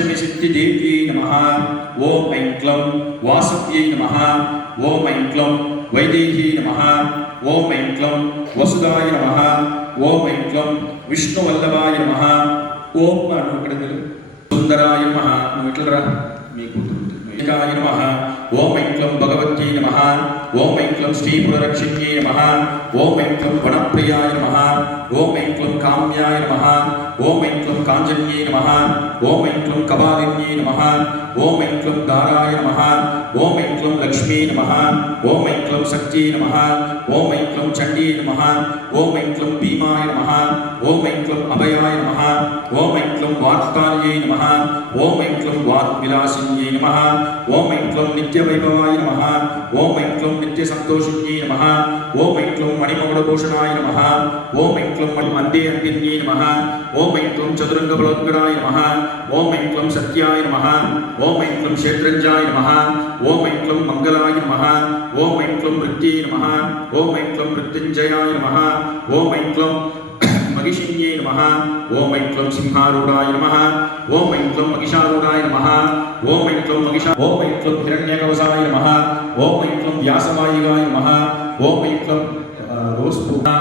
पंचमी सिद्धि देव्यै नमः ओम ऐं क्लौं वासव्यै नमः ओम ऐं क्लौं वैदेही नमः ओम ऐं क्लौं वसुदाय नमः ओम ऐं क्लौं विष्णुवल्लभाय नमः ओम सुंदराय नमः नमः ओम ऐं क्लौं भगवत्यै नमः ओम ऐं क्लौं श्रीपुररक्षिण्यै नमः ओम ऐं क्लौं वनप्रियाय नमः ओम ऐं क्लौं काम्याय नमः ओम ऐं क्लौं काञ्चन्यै नमः ओम ऐं क्लौं कपालिन्यै नमः ओम ऐं क्लौं दाराय नमः ओम ऐं क्लौं लक्ष्मी नमः ओम ऐं क्लौं शक्त्यै नमः ओम ऐं क्लौं चण्ड्यै नमः ओम ऐं क्लौं भीमाय नमः ओम ऐं क्लौं अभयाय नमः ओम ऐं क्लौं वाक्काल्यै नमः ओम ऐं क्लौं वाक्विलासिन्यै नमः ओम ऐं क्लौं नित्यवैभवाय नमः ओम ऐं क्लौं नित्यसन्तोषिन्यै नमः ओम ऐं क्लौं मणिमकुटभूषणाय नमः ओम ऐं क्लौं मन्ये अन्तिन्यै नमः ओम ऐं क्लौं चतुरङ्गबलोत्कराय नमः ओम ऐं क्लौं सत्याय नमः ओम ऐं क्लौं क्षेत्रञ्जाय नमः ओम ऐं क्लौं मङ्गलाय नमः ओम ऐं क्लौं मृत्यै नमः ओम ऐं क्लौं मृत्युञ्जयाय नमः ओम ऐं क्लौं महिषिन्यै नमः ओम ऐं क्लौं सिंहारूढाय नमः ओम ऐं क्लौं महिषारूढाय नमः ओम ऐं क्लौं हिरण्यकवचाय नमः ओम ऐं क्लौं व्यासवायुगाय नमः ओम ऐं क्लौं रोस्पूर्णा